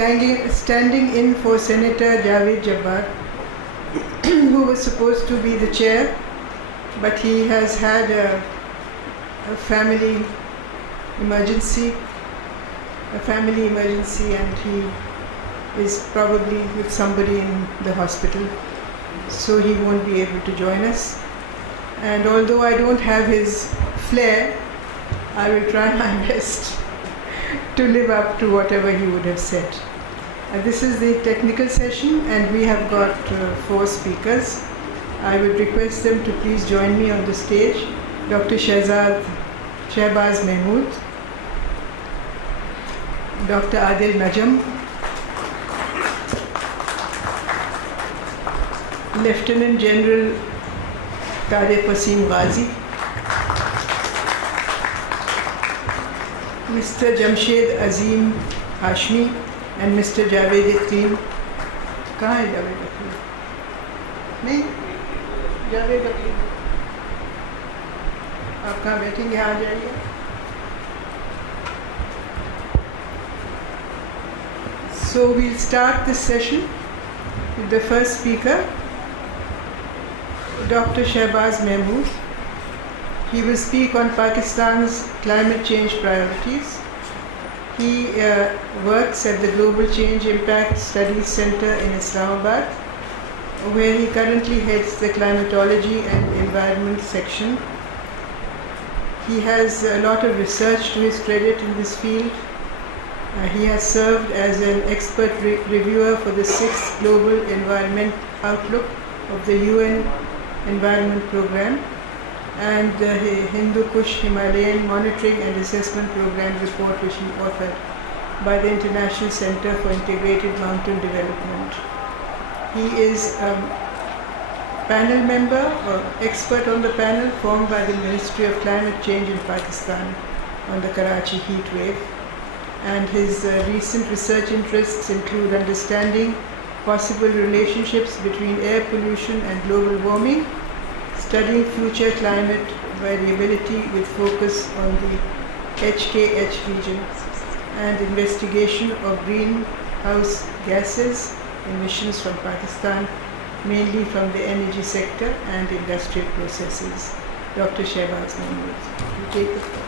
standing in for Senator Javed Jabbar, who was supposed to be the chair, but he has had a family emergency, and he is probably with somebody in the hospital, so he won't be able to join us. And although I don't have his flair, I will try my best to live up to whatever he would have said. This is the technical session, and we have got 4 speakers. I would request them to please join me on the stage. Dr. Shahbaz Mehmood, Dr. Adil Najam, Lieutenant General Tariq Waseem Ghazi, Mr. Jamshed Azim Hashmi, and Mr. Javed Akeem. कहाँ है Javed Akeem? नहीं, Javed Akeem, आप कहाँ बैठेंगे? आ जाइए. So we'll start this session with the first speaker, Dr. Shahbaz Mehmood. He will speak on Pakistan's climate change priorities. He works at the Global Change Impact Studies Center in Islamabad, where he currently heads the Climatology and Environment section. He has a lot of research to his credit in this field. He has served as an expert reviewer for the 6th Global Environment Outlook of the UN Environment Programme and the Hindu Kush Himalayan Monitoring and Assessment Program report, which he authored by the International Center for Integrated Mountain Development. He is a panel member or expert on the panel formed by the Ministry of Climate Change in Pakistan on the Karachi heat wave. And his recent research interests include understanding possible relationships between air pollution and global warming, studying future climate variability with focus on the HKH region, and investigation of greenhouse gases emissions from Pakistan, mainly from the energy sector and industrial processes. Dr. Shahbaz Mehmood, you take the floor.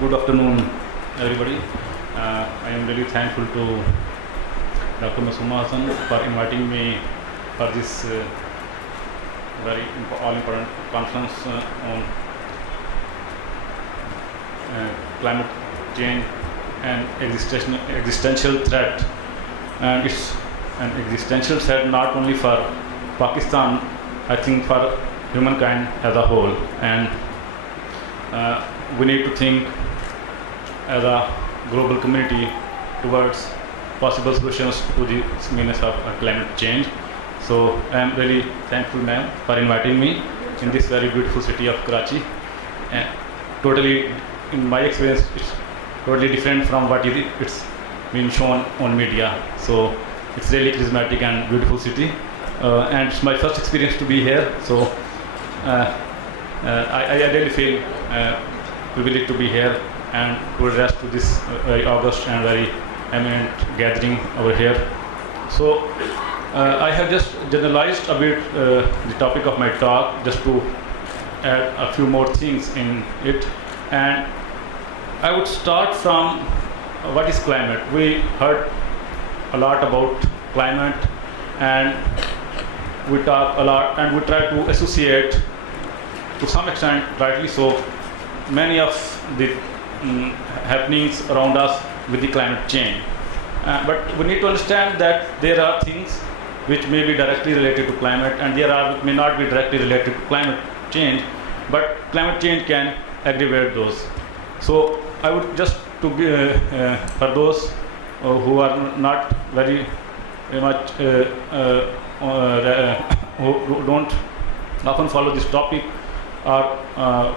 Good afternoon, everybody. I am really thankful to Dr. Masuma Hassan for inviting me for this very all-important conference on climate change and existential threat. And it's an existential threat not only for Pakistan, I think for humankind as a whole. And we need to think as a global community towards possible solutions to the menace of climate change. So I am really thankful, ma'am, for inviting me in this very beautiful city of Karachi. And totally, in my experience, it's totally different from what it's been shown on media. So it's really charismatic and beautiful city. And it's my first experience to be here. So I really feel privileged to be here and to address to this very august and very eminent gathering over here. So I have just generalized a bit the topic of my talk just to add a few more things in it. And I would start from what is climate. We heard a lot about climate, and we talk a lot and we try to associate, to some extent rightly so, many of the happenings around us with the climate change. But we need to understand that there are things which may be directly related to climate, and there are may not be directly related to climate change, but climate change can aggravate those. So I would just to give for those who are not very much who don't often follow this topic, or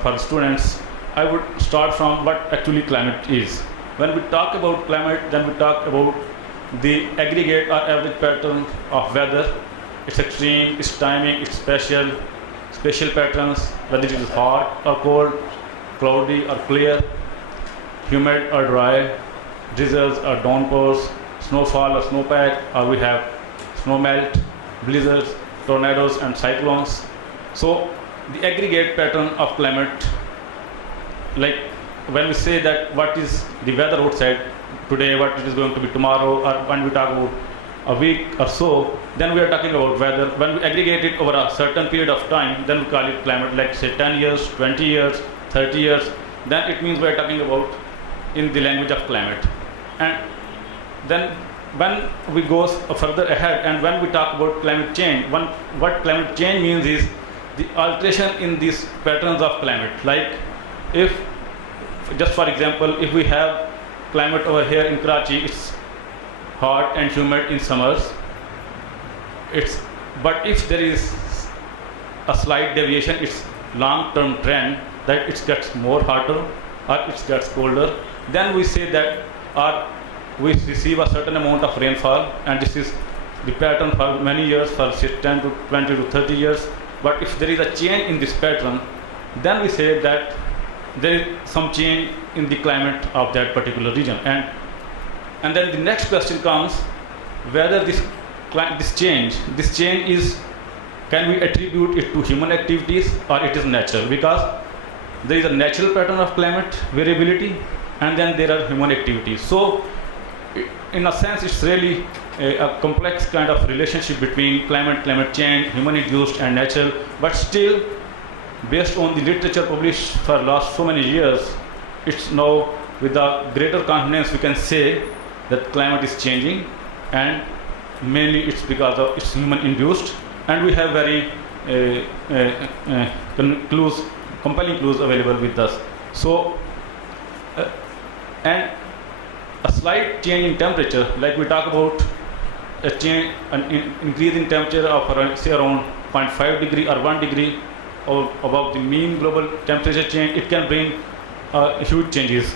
for the students, I would start from what actually climate is. When we talk about climate, then we talk about the aggregate or average pattern of weather. It's extreme, it's timing, it's spatial patterns, whether it is hot or cold, cloudy or clear, humid or dry, drizzles or downpours, snowfall or snowpack, or we have snow melt, blizzards, tornadoes and cyclones. So the aggregate pattern of climate, like when we say that what is the weather outside today, what it is going to be tomorrow, or when we talk about a week or so, then we are talking about weather. When we aggregate it over a certain period of time, then we call it climate, like say 10 years, 20 years, 30 years, then it means we are talking about in the language of climate. And then when we go further ahead and when we talk about climate change, what climate change means is the alteration in these patterns of climate. Like if, just for example, if we have climate over here in Karachi, it's hot and humid in summers. But if there is a slight deviation, it's long-term trend that it gets more hotter or it gets colder, then we say that we receive a certain amount of rainfall, and this is the pattern for many years, for say 10 to 20 to 30 years. But if there is a change in this pattern, then we say that there is some change in the climate of that particular region. And then the next question comes, whether this change is, can we attribute it to human activities or it is natural? Because there is a natural pattern of climate variability, and then there are human activities. So in a sense, it's really a complex kind of relationship between climate change, human-induced and natural. But still, based on the literature published for last so many years, it's now with a greater confidence we can say that climate is changing, and mainly it's because of it's human-induced. And we have very compelling clues available with us. So, and a slight change in temperature, like we talk about an increase in temperature of around 0.5 degree or 1 degree or above the mean global temperature change, it can bring huge changes.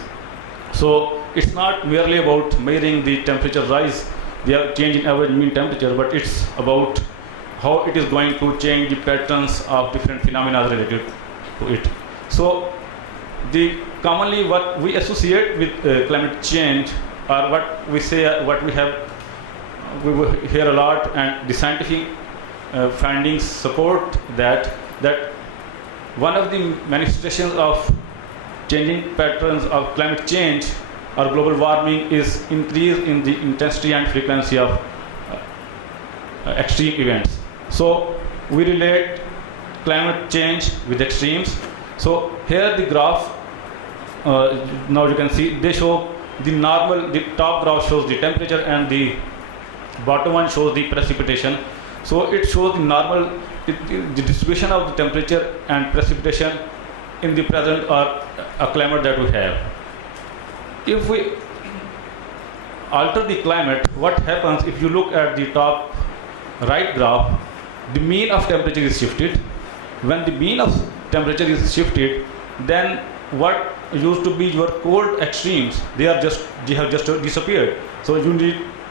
So it's not merely about measuring the temperature rise, the change in average mean temperature, but it's about how it is going to change the patterns of different phenomena related to it. So commonly what we associate with climate change, or what we say, we hear a lot, and the scientific findings support that one of the manifestations of changing patterns of climate change or global warming is increase in the intensity and frequency of extreme events. So we relate climate change with extremes. So here the graph, now you can see, they show the top graph shows the temperature and the bottom one shows the precipitation. So it shows the distribution of the temperature and precipitation in the present or a climate that we have. If we alter the climate, what happens? If you look at the top right graph, the mean of temperature is shifted. When the mean of temperature is shifted, then what used to be your cold extremes, they have just disappeared. So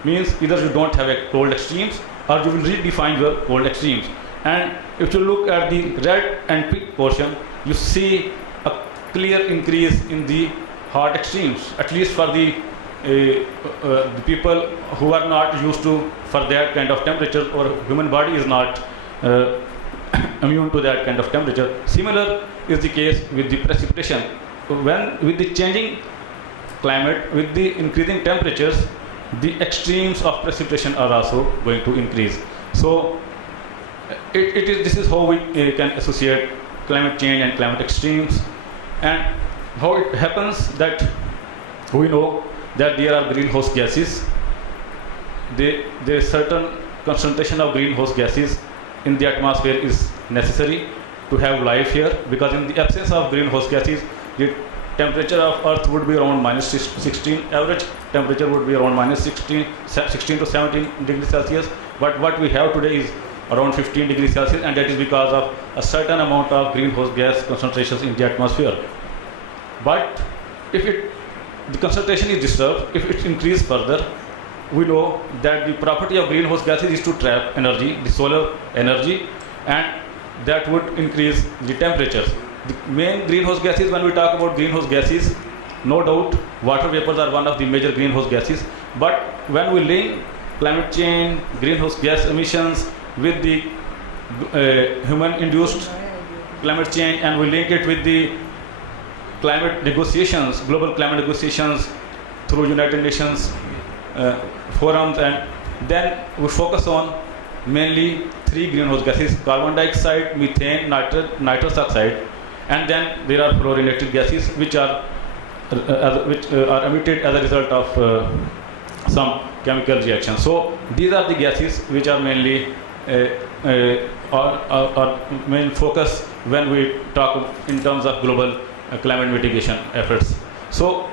means either you don't have a cold extremes or you will redefine your cold extremes. And if you look at the red and pink portion, you see a clear increase in the hot extremes, at least for the people who are not used to for that kind of temperature, or human body is not immune to that kind of temperature. Similar is the case with the precipitation. When with the changing climate, with the increasing temperatures, the extremes of precipitation are also going to increase. So this is how we can associate climate change and climate extremes. And how it happens that we know that there are greenhouse gases. There is certain concentration of greenhouse gases in the atmosphere is necessary to have life here, because in the absence of greenhouse gases, the temperature of Earth would be around minus 16, average temperature would be around minus 16 to 17 degrees Celsius. But what we have today is around 15 degrees Celsius, and that is because of a certain amount of greenhouse gas concentrations in the atmosphere. But if the concentration is disturbed, if it increases further, we know that the property of greenhouse gases is to trap energy, the solar energy, and that would increase the temperatures. The main greenhouse gases, when we talk about greenhouse gases, no doubt water vapors are one of the major greenhouse gases. But when we link climate change, greenhouse gas emissions with the human-induced climate change, and we link it with the climate negotiations, global climate negotiations through United Nations forums, and then we focus on mainly three greenhouse gases: carbon dioxide, methane, nitrous oxide, and then there are fluorinated gases which are emitted as a result of some chemical reaction. So these are the gases which are mainly our main focus when we talk in terms of global climate mitigation efforts. So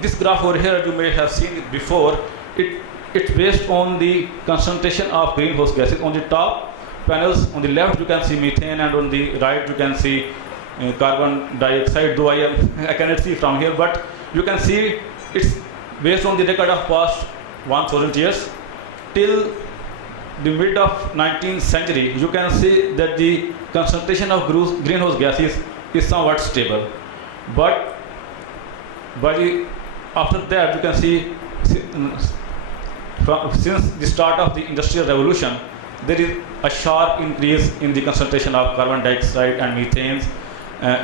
this graph over here, you may have seen it before. It's based on the concentration of greenhouse gases. On the top panels, on the left you can see methane, and on the right you can see carbon dioxide, though I cannot see from here, but you can see it's based on the record of past 1000 years till the mid of 19th century. You can see that the concentration of greenhouse gases is somewhat stable, but after that you can see since the start of the Industrial Revolution there is a sharp increase in the concentration of carbon dioxide and methanes,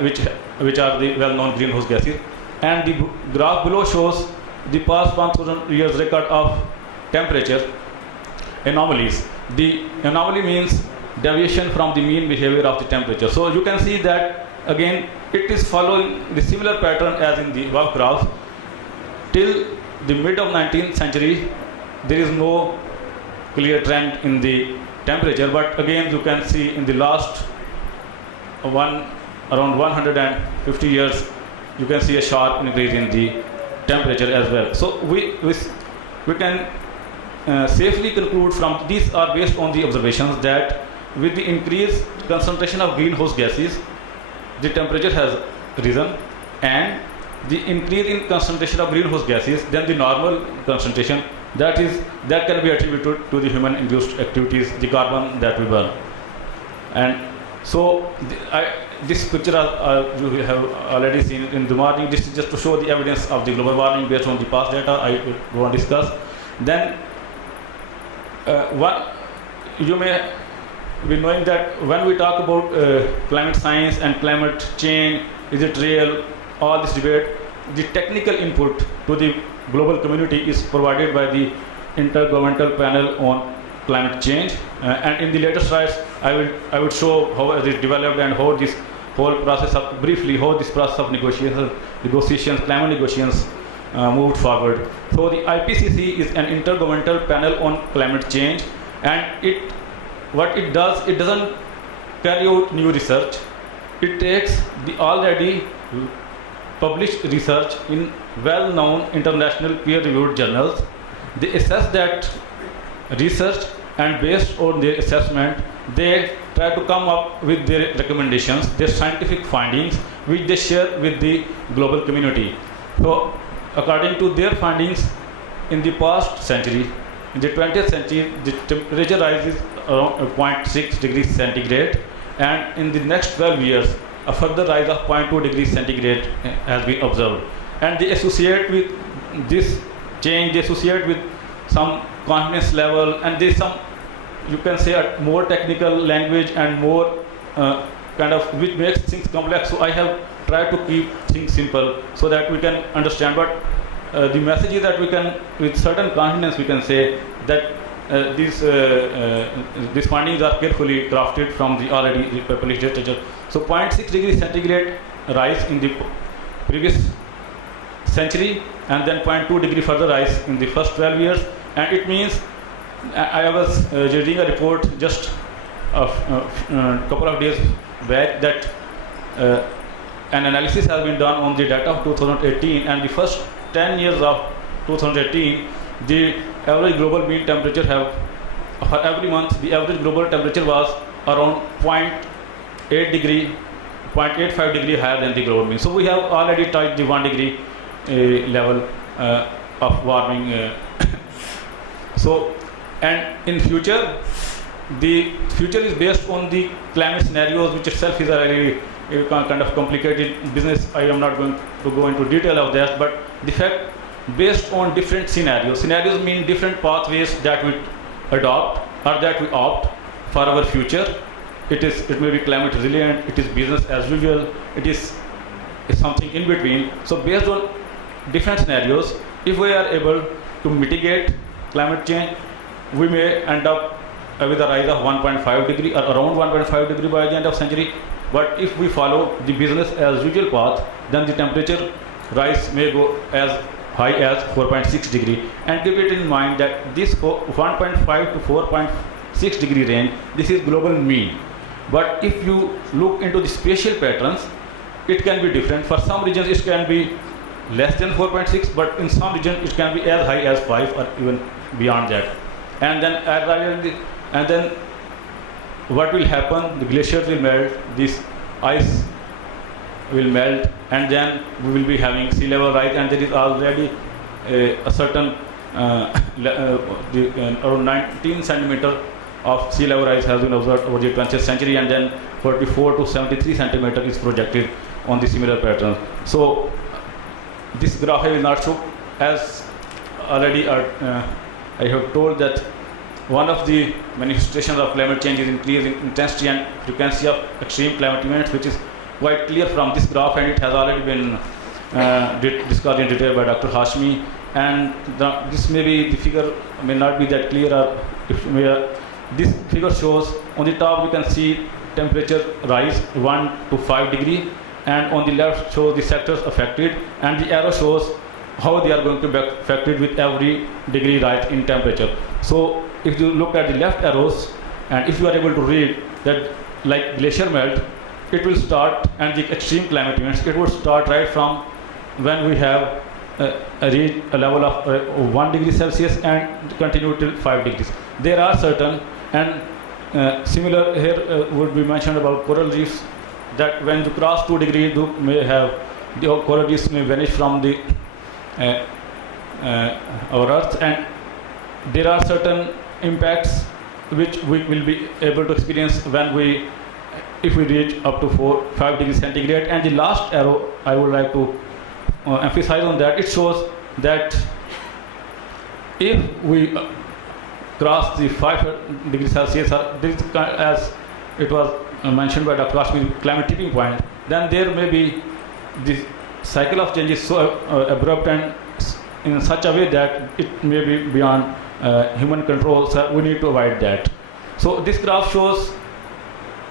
which are the well-known greenhouse gases. And the graph below shows the past 1000 years record of temperature anomalies. The anomaly means deviation from the mean behavior of the temperature. So you can see that again it is following the similar pattern as in the above graph. Till the mid of 19th century there is no clear trend in the temperature, but again you can see in the last around 150 years you can see a sharp increase in the temperature as well. So we can safely conclude from these are based on the observations that with the increased concentration of greenhouse gases the temperature has risen, and the increase in concentration of greenhouse gases than the normal concentration that can be attributed to the human induced activities, the carbon that we burn. And so this picture you have already seen in the morning. This is just to show the evidence of the global warming based on the past data I will go and discuss. Then you may be knowing that when we talk about climate science and climate change, is it real, all this debate, the technical input to the global community is provided by the Intergovernmental Panel on Climate Change, and in the later slides I would show how it is developed and how this whole process of how this process of negotiations, climate negotiations moved forward. So the IPCC is an Intergovernmental Panel on Climate Change, and what it does, it doesn't carry out new research. It takes the already published research in well-known international peer-reviewed journals. They assess that research, and based on their assessment they try to come up with their recommendations, their scientific findings, which they share with the global community. So according to their findings, in the past century, in the 20th century, the temperature rises around 0.6 degrees centigrade, and in the next 12 years a further rise of 0.2 degrees centigrade has been observed. And they associate with this change, they associate with some confidence level, and there's some, you can say, a more technical language and more kind of which makes things complex. So I have tried to keep things simple so that we can understand, but the message is that we can, with certain confidence, we can say that these findings are carefully crafted from the already published literature. So 0.6 degrees centigrade rise in the previous century, and then 0.2 degree further rise in the first 12 years, and it means I was reading a report just a couple of days back that an analysis has been done on the data of 2018, and the first 10 years of 2018, the average global mean temperature for every month, the average global temperature was around 0.8 degree, 0.85 degree higher than the global mean. So we have already touched the 1 degree level of warming. So, and in future, the future is based on the climate scenarios, which itself is a very kind of complicated business. I am not going to go into detail of that, but the fact, based on different scenarios. Scenarios mean different pathways that we adopt or that we opt for our future. It may be climate resilient, it is business as usual, it is something in between. So based on different scenarios, if we are able to mitigate climate change, we may end up with a rise of 1.5 degree or around 1.5 degree by the end of century. But if we follow the business as usual path, then the temperature rise may go as high as 4.6 degree. And keep it in mind that this 1.5 to 4.6 degree range, this is global mean. But if you look into the spatial patterns, it can be different. For some regions it can be less than 4.6, but in some regions it can be as high as 5 or even beyond that. And then what will happen? The glaciers will melt, this ice will melt, and then we will be having sea level rise, and there is already a certain around 19 centimeter of sea level rise has been observed over the 20th century, and then 44 to 73 centimeter is projected on the similar pattern. So this graph I will not show, as already I have told that one of the manifestations of climate change is increase in intensity and frequency of extreme climate events, which is quite clear from this graph, and it has already been discussed in detail by Dr. Hashmi. And this may be, the figure may not be that clear, or if this figure shows on the top you can see temperature rise 1 to 5 degree, and on the left shows the sectors affected, and the arrow shows how they are going to be affected with every degree rise in temperature. So if you look at the left arrows, and if you are able to read that, like glacier melt, it will start, and the extreme climate events, it will start right from when we have reached a level of 1 degree Celsius and continue till 5 degrees. There are certain, and similar here would be mentioned about coral reefs, that when you cross 2 degrees, you may have the coral reefs may vanish from the our Earth, and there are certain impacts which we will be able to experience if we reach up to 5 degrees centigrade. And the last arrow I would like to emphasize on that. It shows that if we cross the 5 degrees Celsius, this, as it was mentioned by Dr. Hashmi, climate tipping point, then there may be the cycle of change is so abrupt and in such a way that it may be beyond human control, so we need to avoid that. So this graph shows,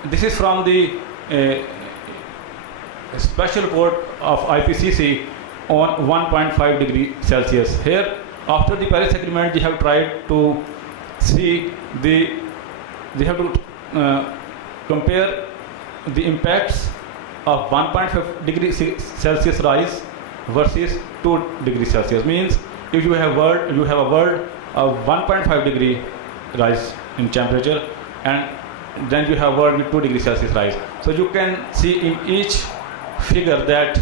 this is from the special report of IPCC on 1.5 degree Celsius. Here, after the Paris Agreement, they have tried to see they have to compare the impacts of 1.5 degree Celsius rise versus 2 degrees Celsius. Means if you have a world of 1.5 degree rise in temperature, and then you have world with 2 degrees Celsius rise. So you can see in each figure that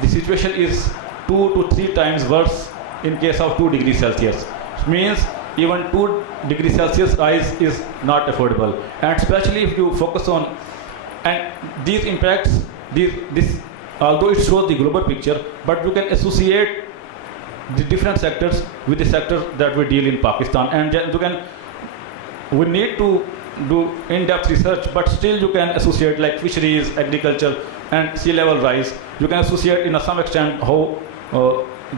the situation is 2 to 3 times worse in case of 2 degrees Celsius. It means even 2 degrees Celsius rise is not affordable, and especially if you focus on, and these impacts, this although it shows the global picture, but you can associate the different sectors with the sectors that we deal in Pakistan, and we need to do in-depth research, but still you can associate like fisheries, agriculture, and sea level rise. You can associate in some extent how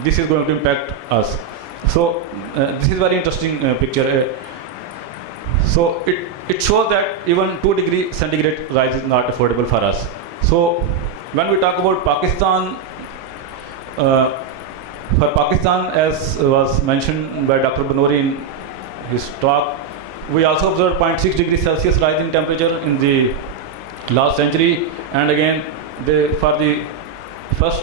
this is going to impact us. So this is very interesting picture. So it shows that even 2 degree centigrade rise is not affordable for us. So when we talk about Pakistan, for Pakistan, as was mentioned by Dr. Banori in his talk, we also observed 0.6 degrees Celsius rise in temperature in the last century, and again for the first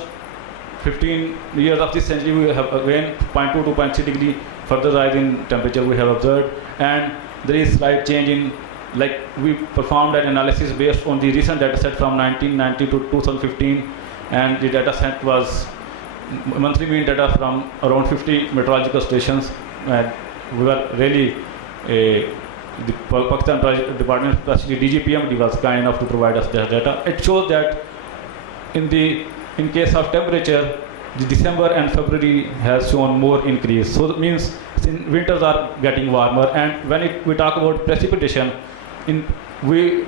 15 years of this century, we have again 0.2 to 0.3 degree further rise in temperature we have observed, and there is slight change in, like we performed an analysis based on the recent data set from 1990 to 2015, and the data set was monthly mean data from around 50 meteorological stations, and we were really the Pakistan Department, especially DGPMD, was kind enough to provide us that data. It shows that in case of temperature, the December and February has shown more increase. So that means winters are getting warmer, and when we talk about precipitation, we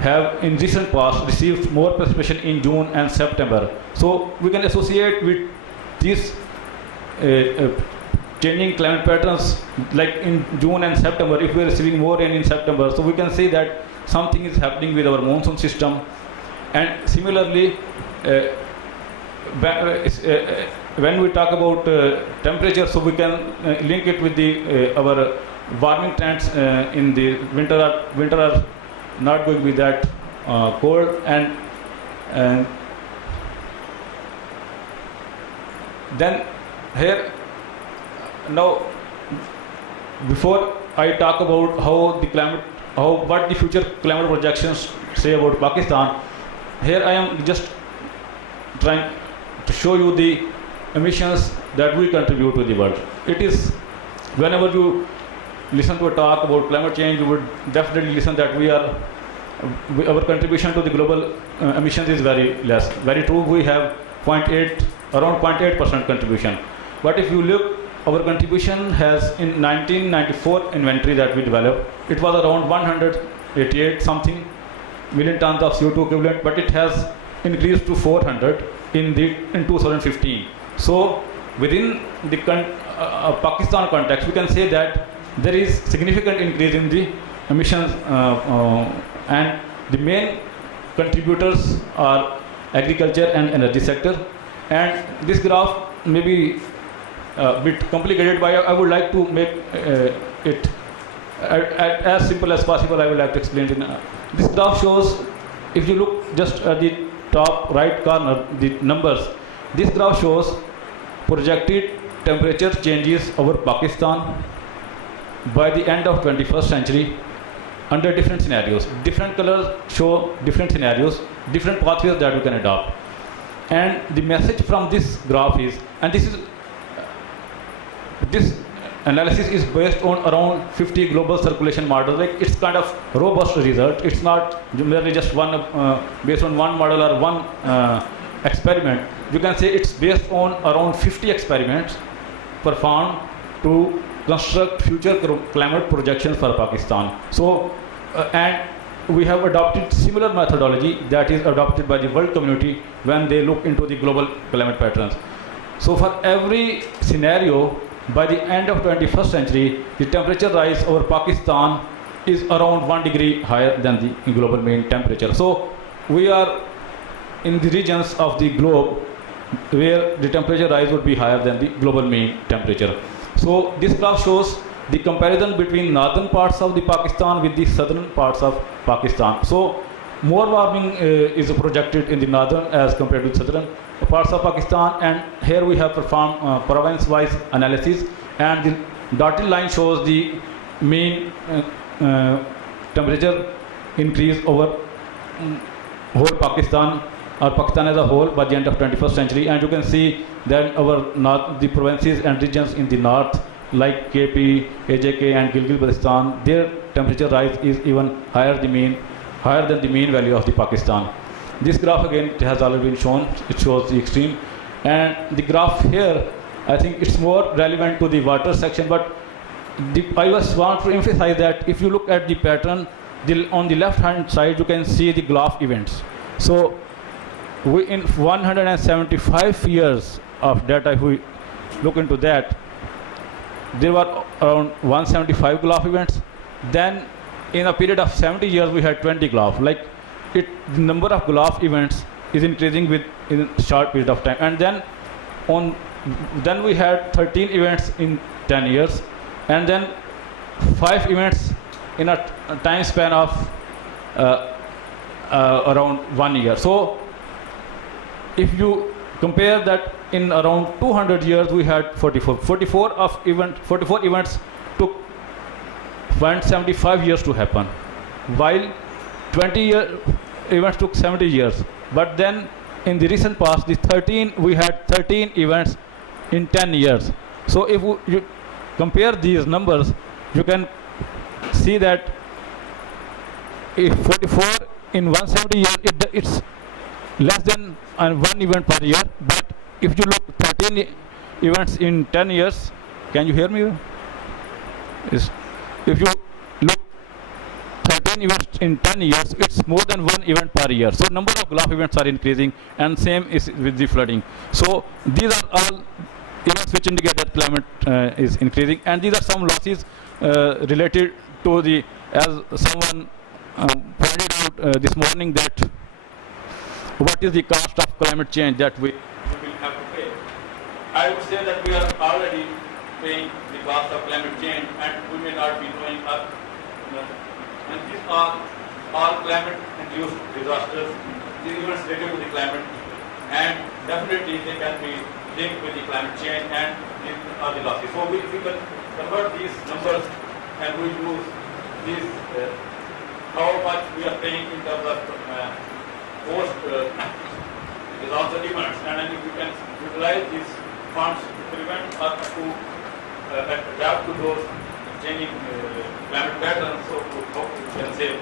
have in recent past received more precipitation in June and September. So we can associate with these changing climate patterns, like in June and September. If we are receiving more rain in September, so we can say that something is happening with our monsoon system. And similarly, when we talk about temperature, so we can link it with our warming trends in the winter are not going to be that cold, and then here now, before I talk about what the future climate projections say about Pakistan, here I am just trying to show you the emissions that we contribute to the world. It is, whenever you listen to a talk about climate change, you would definitely listen that our contribution to the global emissions is very less. Very true, we have around 0.8% contribution. But if you look, our contribution has in 1994 inventory that we developed, it was around 188 something million tons of CO2 equivalent, but it has increased to 400 in 2015. So within the Pakistan context, we can say that there is significant increase in the emissions, and the main contributors are agriculture and energy sector. And this graph may be a bit complicated, but I would like to make it as simple as possible. I would like to explain it. This graph shows, if you look just at the top right corner, the numbers, this graph shows projected temperature changes over Pakistan by the end of 21st century under different scenarios. Different colors show different scenarios, different pathways that we can adopt. And the message from this graph is, and this analysis is based on around 50 global circulation models. Like, it's kind of robust result. It's not merely just one based on one model or one experiment. You can say it's based on around 50 experiments performed to construct future climate projections for Pakistan. So, and we have adopted similar methodology that is adopted by the world community when they look into the global climate patterns. So for every scenario, by the end of 21st century, the temperature rise over Pakistan is around 1 degree higher than the global mean temperature. So we are in the regions of the globe where the temperature rise would be higher than the global mean temperature. So this graph shows the comparison between northern parts of the Pakistan with the southern parts of Pakistan. So more warming is projected in the northern as compared to southern parts of Pakistan, and here we have performed province-wise analysis, and the dotted line shows the mean temperature increase over whole Pakistan, or Pakistan as a whole, by the end of 21st century. And you can see that the provinces and regions in the north, like KP, AJK and Gilgit-Baltistan, their temperature rise is even higher than the mean value of the Pakistan. This graph again has already been shown. It shows the extreme, and the graph here, I think it's more relevant to the water section, but I just want to emphasize that if you look at the pattern, on the left hand side you can see the graph events. So in 175 years of data, if we look into that, there were around 175 graph events. Then in a period of 70 years we had 20 graph. Like, the number of graph events is increasing in a short period of time. And then we had 13 events in 10 years, and then 5 events in a time span of around 1 year. So if you compare that in around 200 years we had 44 events took 175 years to happen, while 20 events took 70 years. But then in the recent past, we had 13 events in 10 years. So if you compare these numbers, you can see that if 44 in 170 years, it's less than one event per year. But if you look 13 events in 10 years, can you hear me? If you look 13 events in 10 years, it's more than one event per year. So number of Gulf events are increasing, and same is with the flooding. So these are all events which indicate that climate is increasing, and these are some losses related to the, as someone pointed out this morning, that what is the cost of climate change that we will have to pay. I would say that we are already paying the cost of climate change, and we may not be doing up. And these are all climate-induced disasters, these events related to the climate, and definitely they can be linked with the climate change, and these are the losses. So if we can convert these numbers and we use these, how much we are paying in terms of post-disaster events, and then if we can utilize these funds to prevent or to adapt to those changing climate patterns, so to hope we can save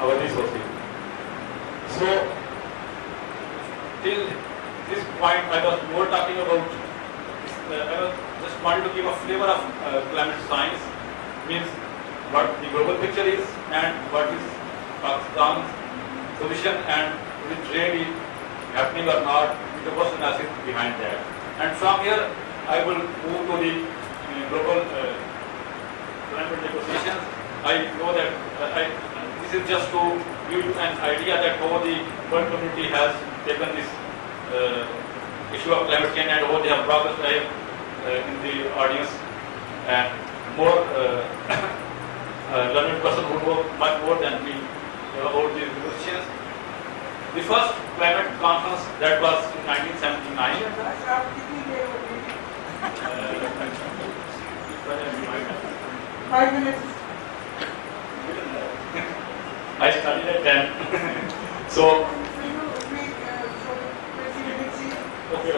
our resources. So till this point, I was more talking about, I was just wanted to give a flavor of climate science, means what the global picture is and what is Pakistan's position, and is it really happening or not, the person analysis behind that. And from here, I will move to the global climate negotiations. I know that this is just to give you an idea that how the world community has taken this issue of climate change and how they have progressed in the audience, and more learned person who know much more than me about these negotiations. The first climate conference that was in 1979. 5 minutes. I studied at 10. So, okay,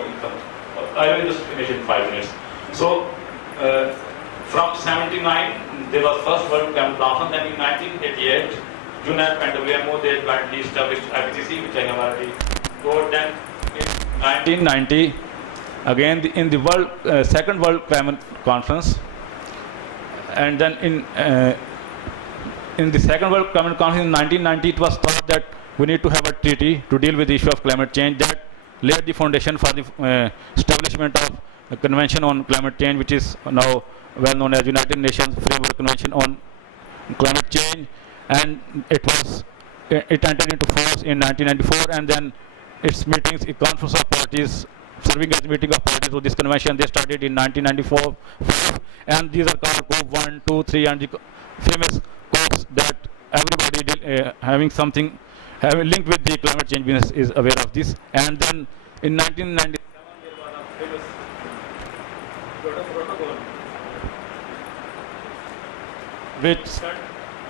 I will just finish in 5 minutes. So, from 79, there was first World Climate Conference, and in 1988, UNEP and WMO, they jointly established IPCC, which I have already told. Then in 1990, again in the second World Climate Conference, and then in the second World Climate Conference in 1990, it was thought that we need to have a treaty to deal with the issue of climate change. That laid the foundation for the establishment of a Convention on Climate Change, which is now well known as United Nations Framework Convention on Climate Change, and it entered into force in 1994, and then its meetings, a conference of parties serving as meeting of parties to this convention, they started in 1994, and these are called COP 1, 2, 3, and the famous COPs that everybody having something linked with the climate change business is aware of this. And then in 1997 there was a famous protocol which set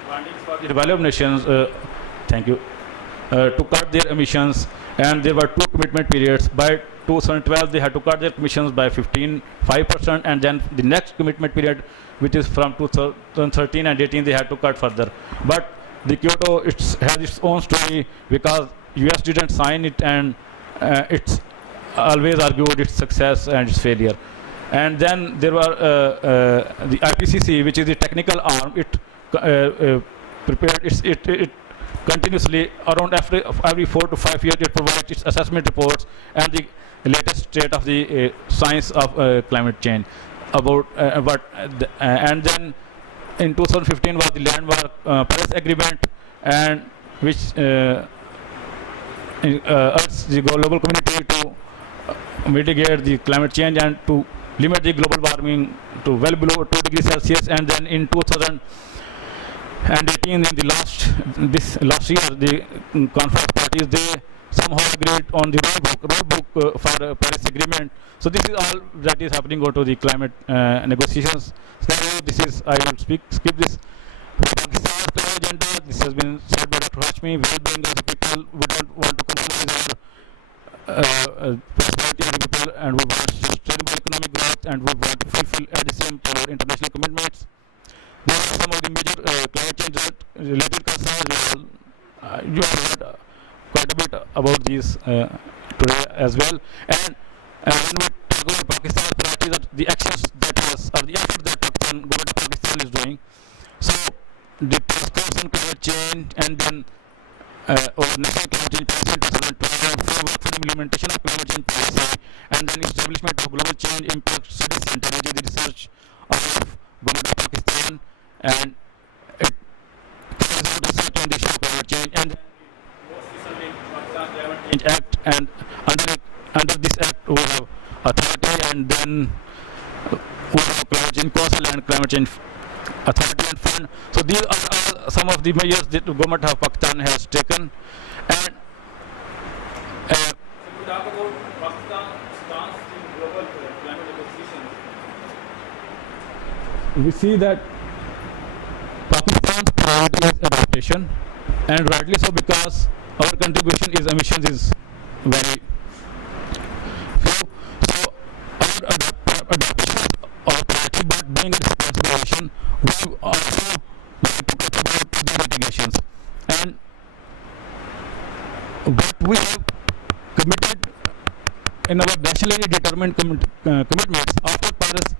bindings for the developed nations, to cut their emissions, and there were 2 commitment periods. By 2012 they had to cut their emissions by 5%, and then the next commitment period, which is from 2013 and 18, they had to cut further. But the Kyoto has its own story, because US didn't sign it, and it's always argued its success and its failure. And then there were the IPCC, which is the technical arm. It prepared it continuously around every 4 to 5 years. It provides its assessment reports and the latest state of the science of climate change. And then in 2015 was the landmark Paris Agreement, and which urged the global community to mitigate the climate change and to limit the global warming to well below 2 degrees Celsius. And then in 2018, in the last year, the conference parties, they somehow agreed on the rule book for Paris Agreement. So this is all that is happening go to the climate negotiations. So this is, I will skip this. Pakistan's climate agenda, this has been said by Dr. Hashmi, well-being of the people, we don't want to compromise our prosperity of the people, and we want sustainable economic growth, and we want to fulfill at the same time our international commitments. These are some of the major climate change related concerns. You have heard quite a bit about these today as well. And when we talk about Pakistan's priorities, the actions that was, or the effort that Pakistan, government of Pakistan is doing. So the task force on climate change, and then our national climate change policy in 2012, framework for implementation of climate change policy, and then establishment of global change impact study center, which is the research of government of Pakistan, and it carries out research on the issue of climate change. And most recently, Pakistan Climate Change Act, and under this act we have authority, and then we have climate change council and climate change authority and fund. So these are some of the measures that the government of Pakistan has taken. And if we talk about Pakistan's stance in global climate negotiations, we see that Pakistan's priority is adaptation, and rightly so, because our contribution is emissions is very few. So our adaptation is our priority, but being a responsible nation, we also like to talk about the mitigations. And what we have committed in our nationally determined commitments after Paris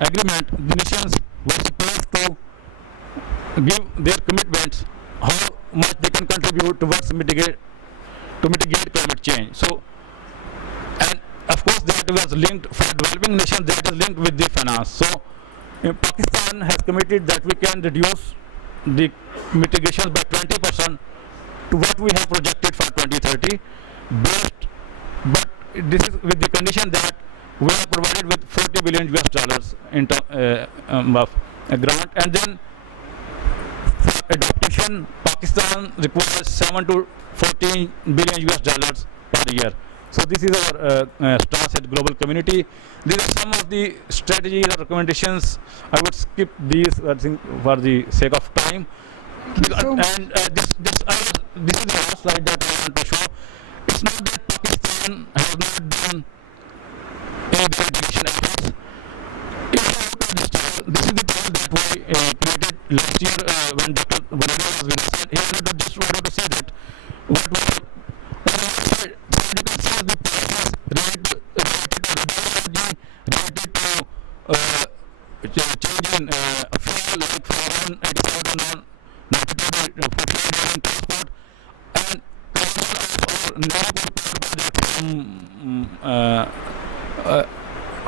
agreement, the nations were supposed to give their commitments, how much they can contribute towards mitigate climate change. So, and of course that was linked for developing nations, that is linked with the finance. So Pakistan has committed that we can reduce the mitigations by 20% to what we have projected for 2030, but this is with the condition that we are provided with $40 billion US in of grant, and then for adaptation, Pakistan requires 7 to 14 billion US per year. So this is our stance at global community. These are some of the strategies or recommendations. I would skip these, I think, for the sake of time. And this is the last slide that I want to show. It's not that Pakistan has not done any mitigation efforts. This is the tool that we created last year when Dr. Varela was with us. He just wanted to say that what we have the policies related to renewable energy, related to change in fuel, like from 184 to 44 in transport, and from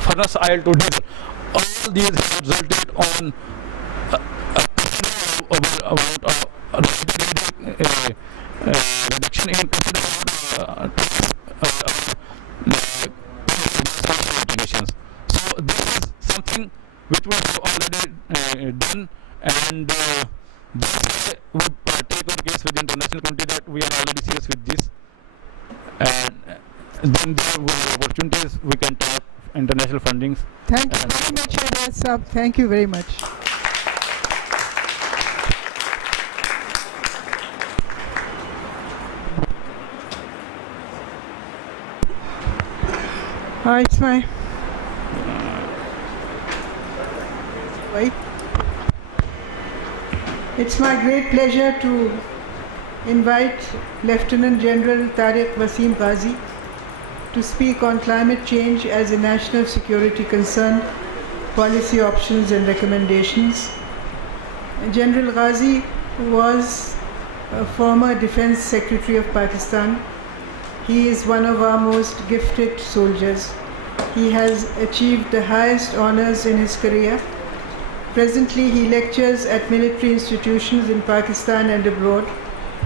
furnace oil to diesel. All these have resulted on reduction in mitigations. So this is something which we have already done, and this would take our case with the international community that we are already serious with this, and then there will be opportunities we can tap international fundings. Thank you very much, Shahbaz. Thank you very much. It's my It's my great pleasure to invite Lieutenant General Tariq Waseem Ghazi to speak on climate change as a national security concern, policy options and recommendations. General Ghazi was a former Defense Secretary of Pakistan. He is one of our most gifted soldiers. He has achieved the highest honors in his career. Presently, he lectures at military institutions in Pakistan and abroad,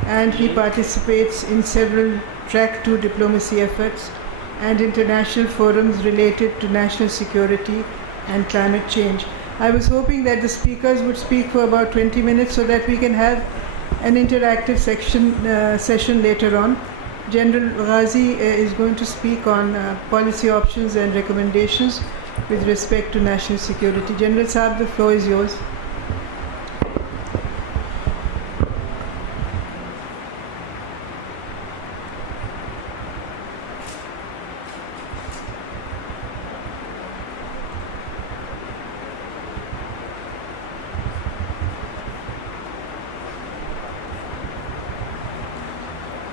and he participates in several Track 2 diplomacy efforts and international forums related to national security and climate change. I was hoping that the speakers would speak for about 20 minutes so that we can have an interactive session later on. General Ghazi is going to speak on policy options and recommendations with respect to national security. General Saab, the floor is yours.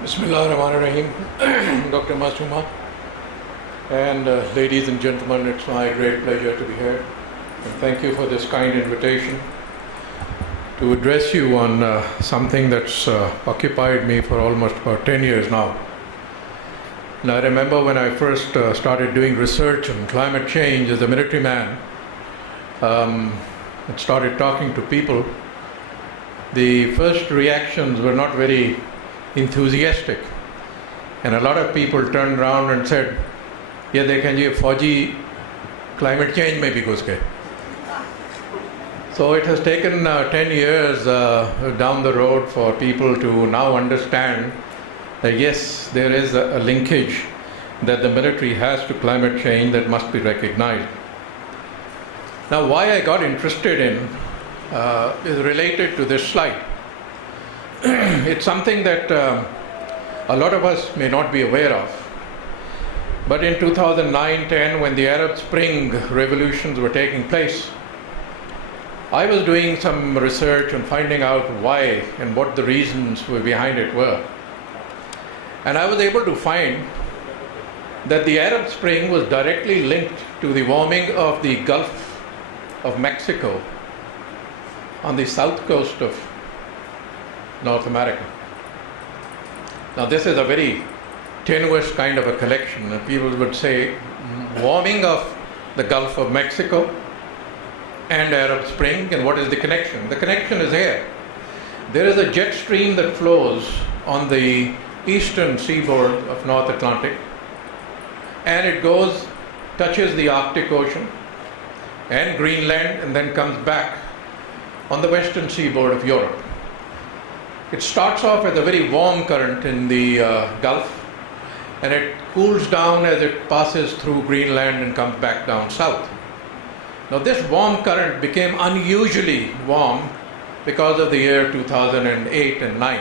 Bismillahirrahmanirrahim. Dr. Masuma and ladies and gentlemen, it's my great pleasure to be here. And thank you for this kind invitation to address you on something that's occupied me for almost about 10 years now. And I remember when I first started doing research on climate change as a military man, and started talking to people, the first reactions were not very enthusiastic, and a lot of people turned around and said, "Yeah, they can ये फौजी climate change में भी घुस गए." So it has taken 10 years down the road for people to now understand that yes, there is a linkage that the military has to climate change that must be recognized. Now, why I got interested in is related to this slide. It's something that a lot of us may not be aware of. But in 2009-10, when the Arab Spring revolutions were taking place, I was doing some research and finding out why and what the reasons were behind it were. And I was able to find that the Arab Spring was directly linked to the warming of the Gulf of Mexico on the south coast of North America. Now this is a very tenuous kind of a collection, and people would say warming of the Gulf of Mexico and Arab Spring, and what is the connection? The connection is here. There is a jet stream that flows on the eastern seaboard of North Atlantic, and it goes, touches the Arctic Ocean and Greenland, and then comes back on the western seaboard of Europe. It starts off as a very warm current in the Gulf, and it cools down as it passes through Greenland and comes back down south. Now this warm current became unusually warm because of the year 2008 and 9.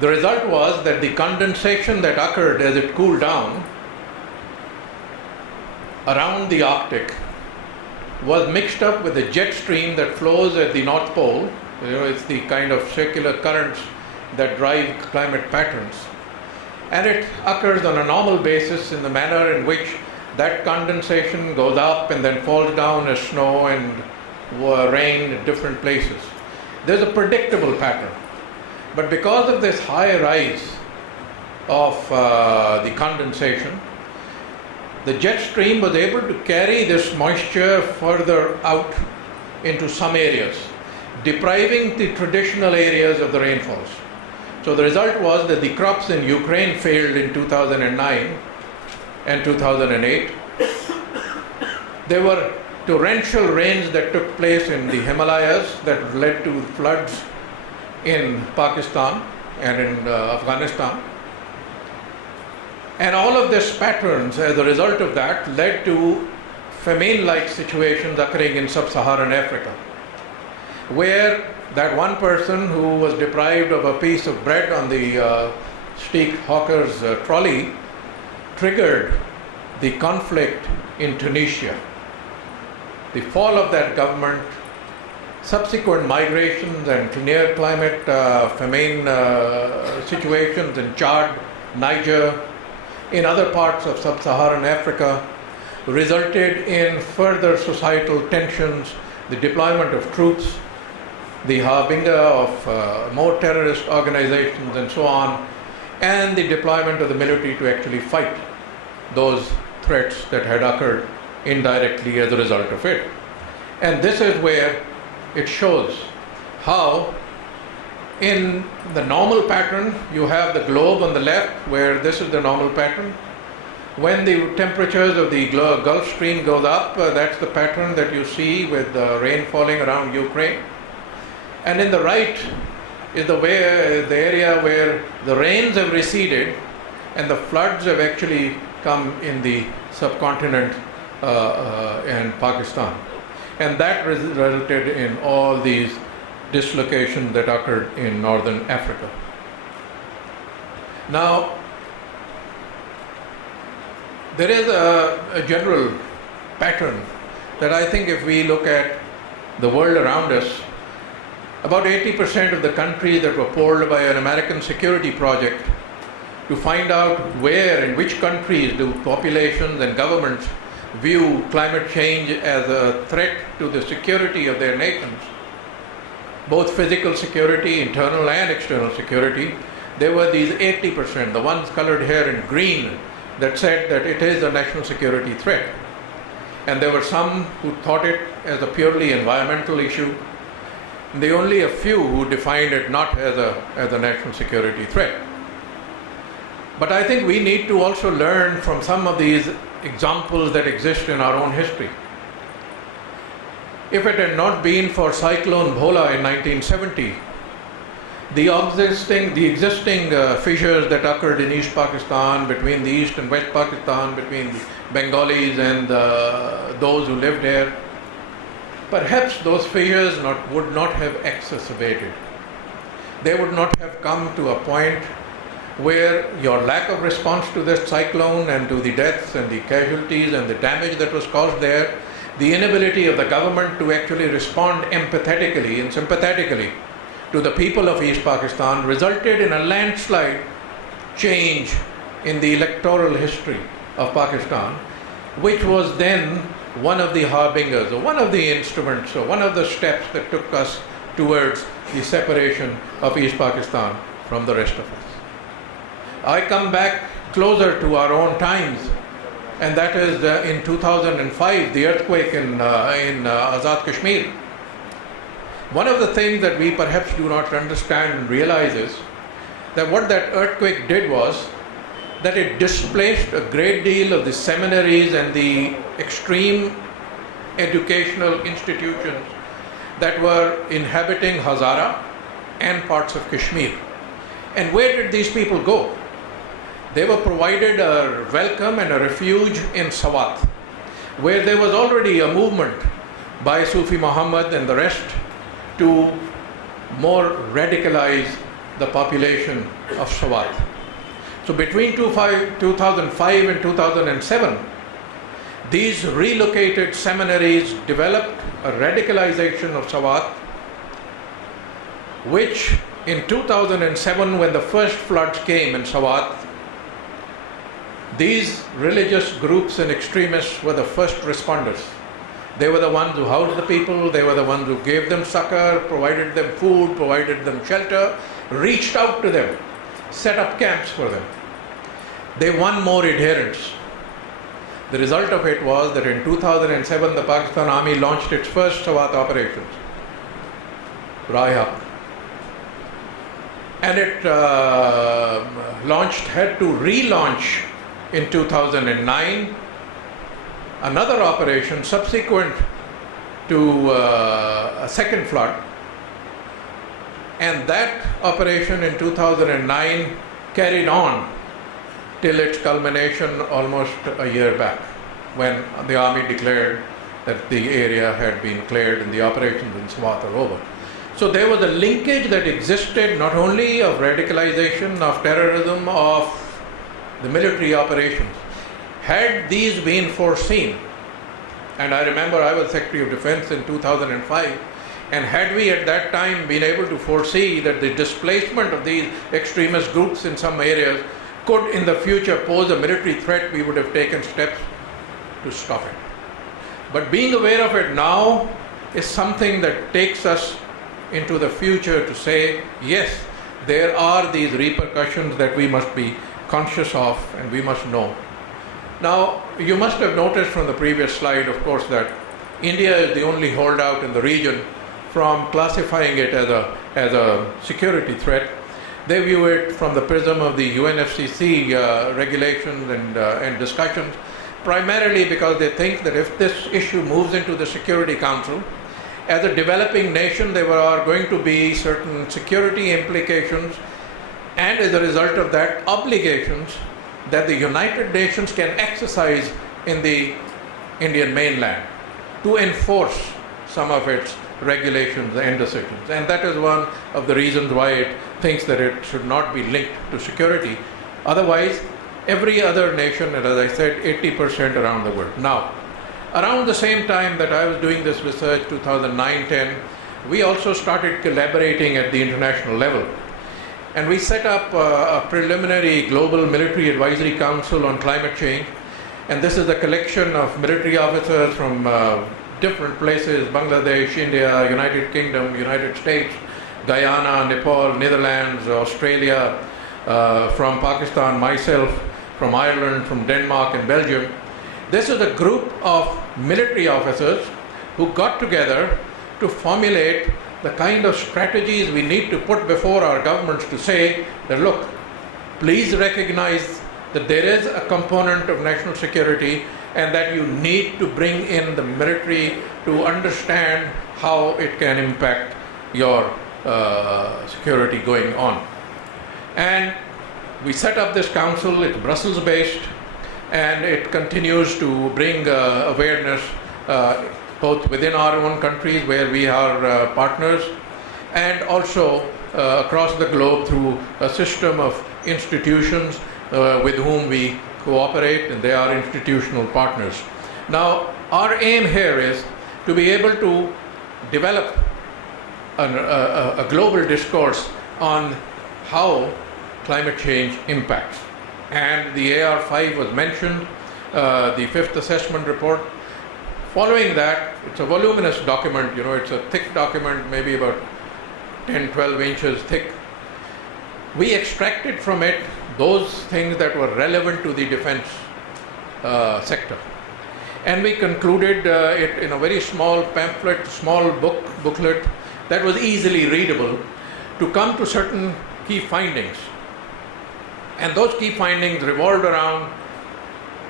The result was that the condensation that occurred as it cooled down around the Arctic was mixed up with the jet stream that flows at the North Pole. It's the kind of circular currents that drive climate patterns. And it occurs on a normal basis in the manner in which that condensation goes up and then falls down as snow and rain at different places. There's a predictable pattern. But because of this high rise of the condensation, the jet stream was able to carry this moisture further out into some areas, depriving the traditional areas of the rainfalls. So the result was that the crops in Ukraine failed in 2009 and 2008. There were torrential rains that took place in the Himalayas that led to floods in Pakistan and in Afghanistan. And all of these patterns, as a result of that, led to famine-like situations occurring in sub-Saharan Africa, where that one person who was deprived of a piece of bread on the street hawker's trolley triggered the conflict in Tunisia. The fall of that government, subsequent migrations and near climate famine situations in Chad, Niger, in other parts of sub-Saharan Africa, resulted in further societal tensions, the deployment of troops, the harbinger of more terrorist organizations and so on, and the deployment of the military to actually fight those threats that had occurred indirectly as a result of it. And this is where it shows how in the normal pattern you have the globe on the left, where this is the normal pattern. When the temperatures of the Gulf Stream goes up, that's the pattern that you see with rain falling around Ukraine. And in the right, is the area where the rains have receded and the floods have actually come in the subcontinent and Pakistan. And that resulted in all these dislocations that occurred in northern Africa. Now, there is a general pattern that I think if we look at the world around us, about 80% of the countries that were polled by an American security project to find out where, in which countries do populations and governments view climate change as a threat to the security of their nations, both physical security, internal and external security, there were these 80%, the ones colored here in green, that said that it is a national security threat. And there were some who thought it as a purely environmental issue. And there were only a few who defined it not as a national security threat. But I think we need to also learn from some of these examples that exist in our own history. If it had not been for Cyclone Bhola in 1970, the existing fissures that occurred in East Pakistan, between the East and West Pakistan, between the Bengalis and those who lived there, perhaps those fissures would not have exacerbated. They would not have come to a point where your lack of response to this cyclone and to the deaths and the casualties and the damage that was caused there, the inability of the government to actually respond empathetically and sympathetically to the people of East Pakistan resulted in a landslide change in the electoral history of Pakistan, which was then one of the harbingers or one of the instruments or one of the steps that took us towards the separation of East Pakistan from the rest of us. I come back closer to our own times, and that is in 2005, the earthquake in Azad Kashmir. One of the things that we perhaps do not understand and realize is that what that earthquake did was that it displaced a great deal of the seminaries and the extreme educational institutions that were inhabiting Hazara and parts of Kashmir. And where did these people go? They were provided a welcome and a refuge in Sawat, where there was already a movement by Sufi Muhammad and the rest to more radicalize the population of Sawat. So between 2005 and 2007, these relocated seminaries developed a radicalization of Sawat, which in 2007, when the first floods came in Sawat, these religious groups and extremists were the first responders. They were the ones who housed the people, they were the ones who gave them succor, provided them food, provided them shelter, reached out to them, set up camps for them. They won more adherents. The result of it was that in 2007, the Pakistan Army launched its first Sawat operations, Raya. And it had to relaunch in 2009 another operation subsequent to a second flood, and that operation in 2009 carried on till its culmination almost a year back, when the army declared that the area had been cleared and the operations in Sawat are over. So there was a linkage that existed not only of radicalization, of terrorism, of the military operations. Had these been foreseen, and I remember I was Secretary of Defense in 2005, and had we at that time been able to foresee that the displacement of these extremist groups in some areas could in the future pose a military threat, we would have taken steps to stop it. But being aware of it now is something that takes us into the future to say, yes, there are these repercussions that we must be conscious of and we must know. Now, you must have noticed from the previous slide, of course, that India is the only holdout in the region from classifying it as a security threat. They view it from the prism of the UNFCCC regulations and discussions, primarily because they think that if this issue moves into the Security Council as a developing nation, there are going to be certain security implications, and as a result of that, obligations that the United Nations can exercise in the Indian mainland to enforce some of its regulations and decisions. And that is one of the reasons why it thinks that it should not be linked to security. Otherwise, every other nation, and as I said, 80% around the world. Now, around the same time that I was doing this research, 2009-10, we also started collaborating at the international level. And we set up a preliminary global military advisory council on climate change. And this is a collection of military officers from different places: Bangladesh, India, United Kingdom, United States, Guyana, Nepal, Netherlands, Australia, from Pakistan, myself, from Ireland, from Denmark and Belgium. This is a group of military officers who got together to formulate the kind of strategies we need to put before our governments to say that, look, please recognize that there is a component of national security and that you need to bring in the military to understand how it can impact your security going on. And we set up this council. It's Brussels based, and it continues to bring awareness both within our own countries where we are partners, and also across the globe through a system of institutions with whom we cooperate, and they are institutional partners. Now, our aim here is to be able to develop a global discourse on how climate change impacts. And the AR5 was mentioned, the fifth assessment report. Following that, it's a voluminous document, it's a thick document, maybe about 10, 12 inches thick. We extracted from it those things that were relevant to the defense sector. And we concluded it in a very small pamphlet, small booklet that was easily readable to come to certain key findings. And those key findings revolved around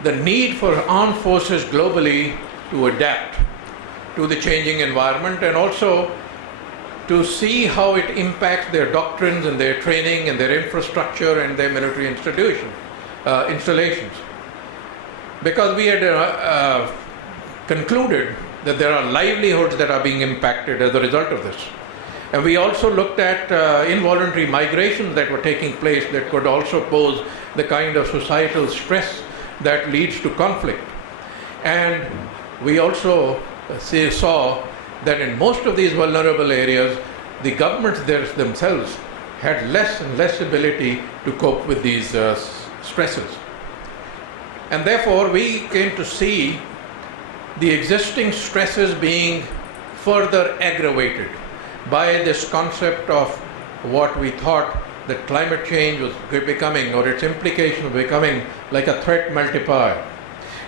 the need for armed forces globally to adapt to the changing environment, and also to see how it impacts their doctrines and their training and their infrastructure and their military installations. Because we had concluded that there are livelihoods that are being impacted as a result of this. And we also looked at involuntary migrations that were taking place that could also pose the kind of societal stress that leads to conflict. And we also saw that in most of these vulnerable areas, the governments themselves had less and less ability to cope with these stresses. And therefore, we came to see the existing stresses being further aggravated by this concept of what we thought that climate change was becoming, or its implication of becoming like a threat multiplier.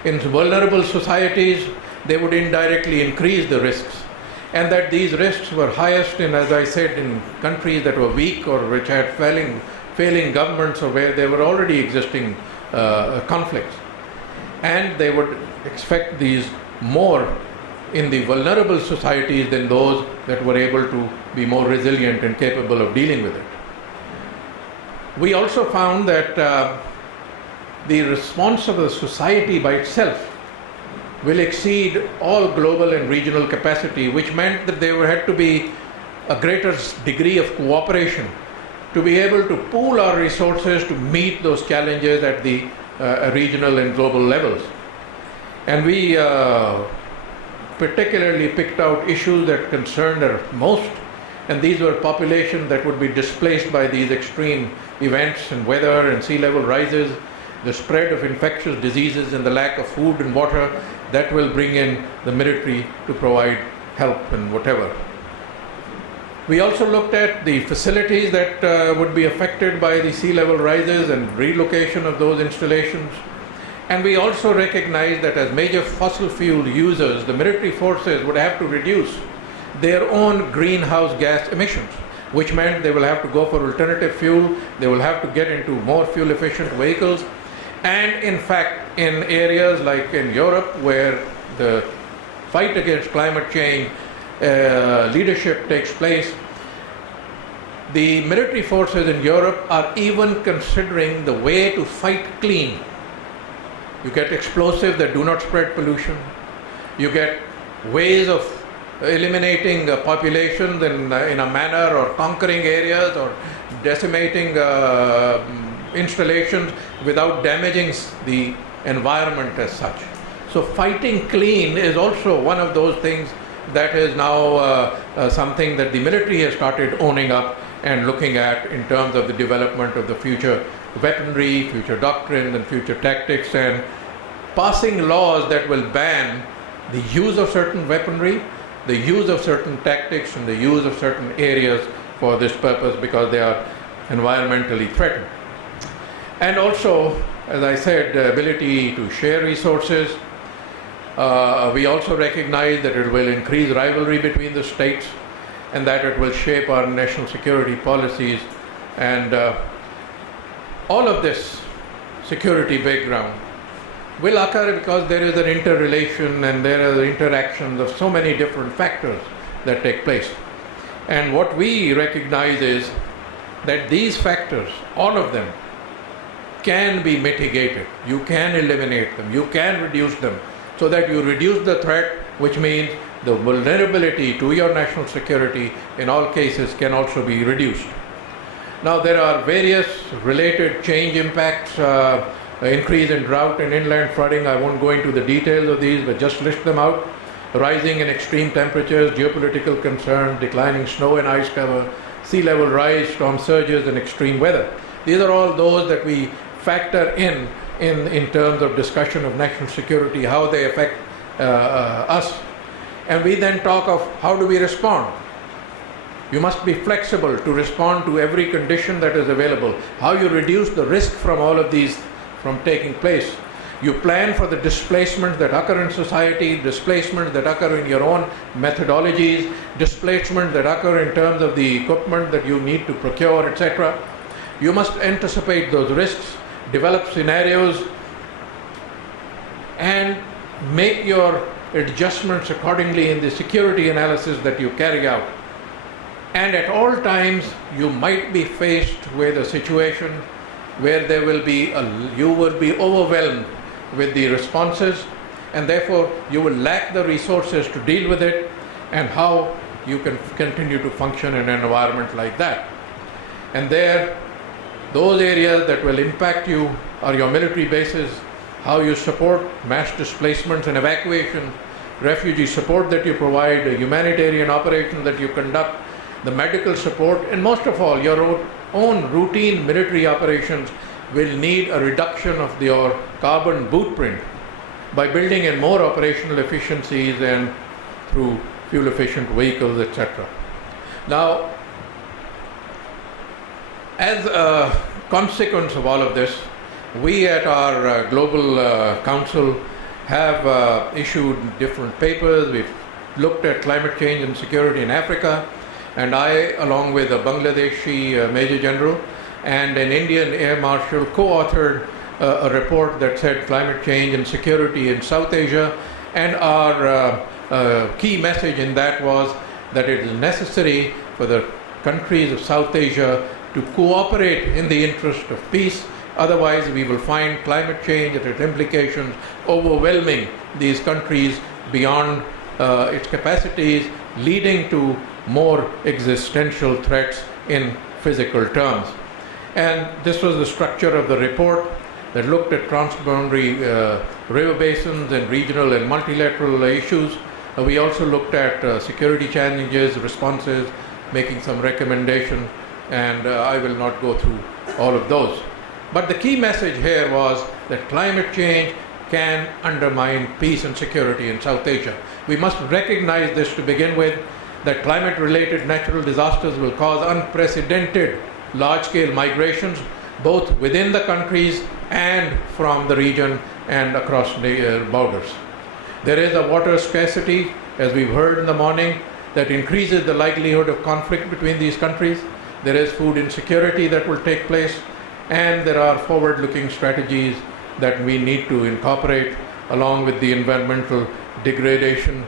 In vulnerable societies, they would indirectly increase the risks, and that these risks were highest in, as I said, in countries that were weak or which had failing governments, or where there were already existing conflicts. And they would expect these more in the vulnerable societies than those that were able to be more resilient and capable of dealing with it. We also found that the response of the society by itself will exceed all global and regional capacity, which meant that there had to be a greater degree of cooperation to be able to pool our resources to meet those challenges at the regional and global levels. And we particularly picked out issues that concerned us most, and these were populations that would be displaced by these extreme events and weather and sea level rises, the spread of infectious diseases, and the lack of food and water that will bring in the military to provide help and whatever. We also looked at the facilities that would be affected by the sea level rises and relocation of those installations. And we also recognized that as major fossil fuel users, the military forces would have to reduce their own greenhouse gas emissions, which meant they will have to go for alternative fuel, they will have to get into more fuel efficient vehicles. And in fact, in areas like in Europe, where the fight against climate change leadership takes place. The military forces in Europe are even considering the way to fight clean. You get explosives that do not spread pollution. You get ways of eliminating populations in a manner, or conquering areas, or decimating installations without damaging the environment as such. So fighting clean is also one of those things that is now something that the military has started owning up and looking at in terms of the development of the future weaponry, future doctrines, and future tactics, and passing laws that will ban the use of certain weaponry, the use of certain tactics, and the use of certain areas for this purpose, because they are environmentally threatened. And also, as I said, the ability to share resources. We also recognize that it will increase rivalry between the states, and that it will shape our national security policies. And all of this security background will occur because there is an interrelation and there are interactions of so many different factors that take place. And what we recognize is that these factors, all of them, can be mitigated. You can eliminate them, you can reduce them, so that you reduce the threat, which means the vulnerability to your national security in all cases can also be reduced. Now there are various related change impacts, increase in drought and inland flooding. I won't go into the details of these, but just list them out. Rising and extreme temperatures, geopolitical concerns, declining snow and ice cover, sea level rise, storm surges, and extreme weather. These are all those that we factor in terms of discussion of national security, how they affect us. And we then talk of how do we respond. You must be flexible to respond to every condition that is available. How you reduce the risk from all of these from taking place. You plan for the displacements that occur in society, displacements that occur in your own methodologies, displacements that occur in terms of the equipment that you need to procure, etc. You must anticipate those risks, develop scenarios, and make your adjustments accordingly in the security analysis that you carry out. And at all times, you might be faced with a situation where you will be overwhelmed with the responses, and therefore you will lack the resources to deal with it, and how you can continue to function in an environment like that. And those areas that will impact you are your military bases, how you support mass displacements and evacuation, refugee support that you provide, humanitarian operations that you conduct, the medical support, and most of all, your own routine military operations will need a reduction of your carbon footprint by building in more operational efficiencies and through fuel efficient vehicles, etc. Now, as a consequence of all of this, we at our global council have issued different papers. We've looked at climate change and security in Africa, and I, along with a Bangladeshi Major General and an Indian Air Marshal, co-authored a report that said climate change and security in South Asia, and our key message in that was that it is necessary for the countries of South Asia to cooperate in the interest of peace. Otherwise, we will find climate change and its implications overwhelming these countries beyond its capacities, leading to more existential threats in physical terms. And this was the structure of the report that looked at transboundary river basins and regional and multilateral issues. We also looked at security challenges, responses, making some recommendations, and I will not go through all of those. But the key message here was that climate change can undermine peace and security in South Asia. We must recognize this to begin with, that climate-related natural disasters will cause unprecedented large-scale migrations, both within the countries and from the region and across the borders. There is a water scarcity, as we've heard in the morning, that increases the likelihood of conflict between these countries. There is food insecurity that will take place, and there are forward-looking strategies that we need to incorporate along with the environmental degradation